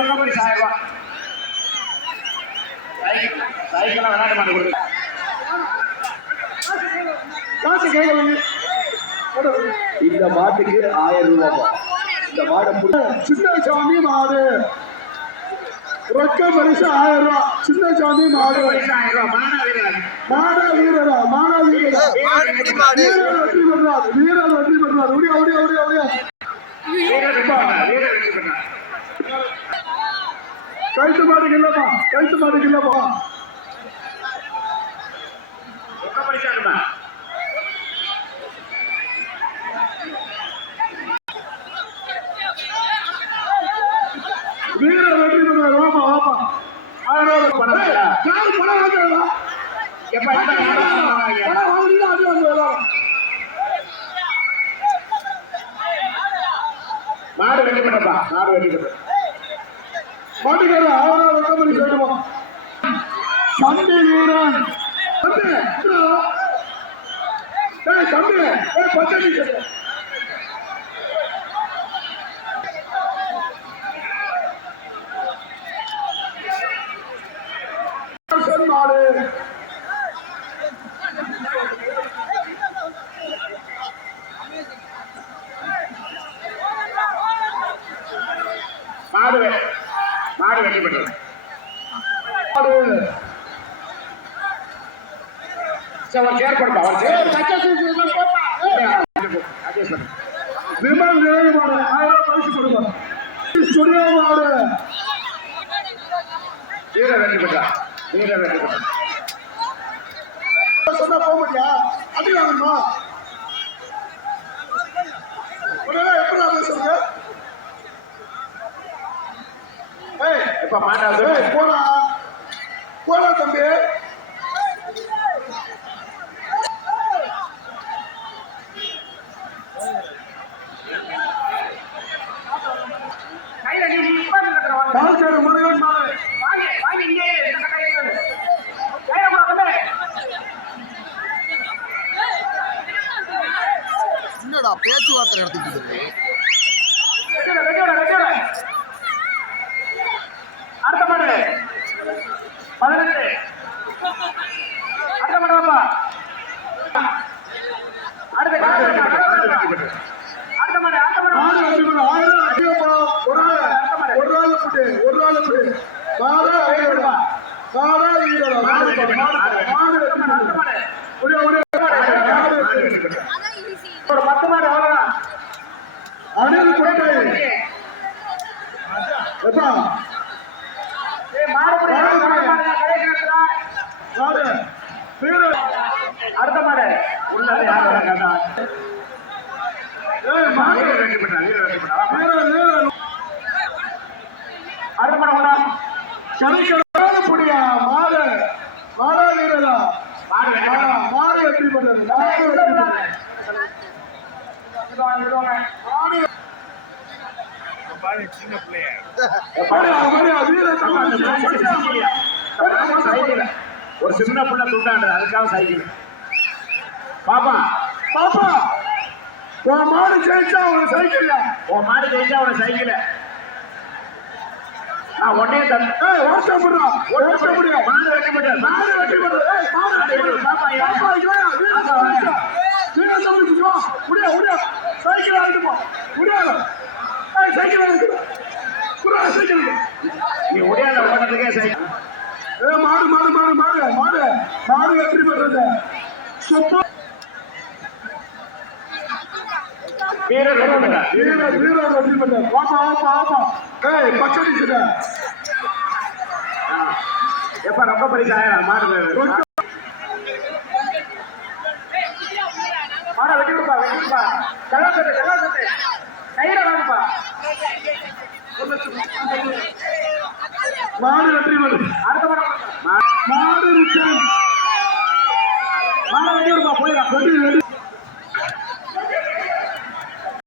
ரொம்ப பரிசு 1000 ரூபாய். சைக்கிள் விளையாட மாட்டேன் கொடுங்க. காசு கேட்க இந்த மாட்டுக்கு 1000 ரூபாய். இந்த மாடை சின்ன சாமி மாடு ரொக்க பரிசு 1000 ரூபாய். சின்ன சாமி மாடு 1000 ரூபாய். மாடா வீரரா மாடா வீரரா வெற்றி பெறாது. வீரர் வெற்றி பெறாது. ஓடியா ஓடியா ஓடியா ஓடியா கழுத்து மாடுக்கு இல்லப்பா. கழுத்து மாடுக்கு இல்லப்பா. வீரர் வெற்றி பெறாது. வாப்பா வாப்பா 1000 ரூபாய் பணம் வாங்குறீங்களா? அது வந்து மாடு வெட்டி பண்ணப்பா. மாடு வெட்டி பண்ண மாட்டுக்கார 1000 ரூபாய் பண்ணி சொல்லுவோம். சந்தி வீரன் தம்பி பச்சை மாடு மாடு மாடு வெட்டி பண்றது ஒரு சேர் போடுப்பா. ஒரு சேர் விமல் வேறு மாடு 1000 ரூபாய் பரிசு கொடுப்பா. ஸ்டுடியோ மாடு வீர வெட்டி பண்றா. வீர வெட்டி பண்றா சொன்னா போக முடியா? அடி வாங்கணுமா? எப்படி சொல்லுங்க? இப்ப மாட்டாது போனா போனா தம்பி. என்னடா பேச்சுவார்த்தை நடத்திட்டு இருக்கு? அடுத்த மாடு 18. அடுத்த மாடு வாப்பா. அடுத்த மாடு அடுத்த மாடு மாடு வெட்டி பண்ணு. 1000 அடியப்பா. ஒரு ஆளு புடி. ஒரு ஆளு புடி. மாடா வீரடா. மாடா வீரடா. மாடு வெட்டி மாடு வெட்டி அடுத்த மாடு புடி புடி மாடு வெட்டி ஒரு 10 மாடு அவ்வளவுதான். அணில் குட்டை எப்பா அடுத்த மாடு உள்ளது அடுத்த மாடு கிடைக்கிறான புடியா மாடு மாடா வீரதா மாடு வெற்றி பண்றது. சின்ன பிள்ளைய ஒரு சின்ன பிள்ளை துண்டாண்டது அதுக்காக சைக்கிள். பாப்பா பாப்பா உன் மாடு ஜெயிச்சா உனக்கு சைக்கிள். உன் மாடு ஜெயிச்சா உனக்கு சைக்கிள். நான் உடனே வருஷப்படுறான். மாடு வெட்டி போட்டு மாடு வெட்டி போட்டு முடியா முடியா சைக்கிள் ஆகிட்டு முடியாது. சைக்கிள் சைக்கிள் நீ முடியாத ஓட்டத்துக்கே சைக்கிள். மாடு மாடு மாடு மாடு மாடு மாடு எப்படி பண்றது? வீரர் வீரர் வீரர் எப்படி பண்ற? வாப்பா வாப்பா வாப்பா. பச்சடி சிட்ட எப்ப ரொம்ப பரிசு மாடு மாடா வெட்டி கொடுப்பா. வெட்டி கொடுப்பா. கலாசத்தை கையில வாங்கப்பா. மாடு வெற்றி பெறும். அடுத்த மாடு மாடு மாடை வெட்டி கொடுப்பா. போயிடலாம்.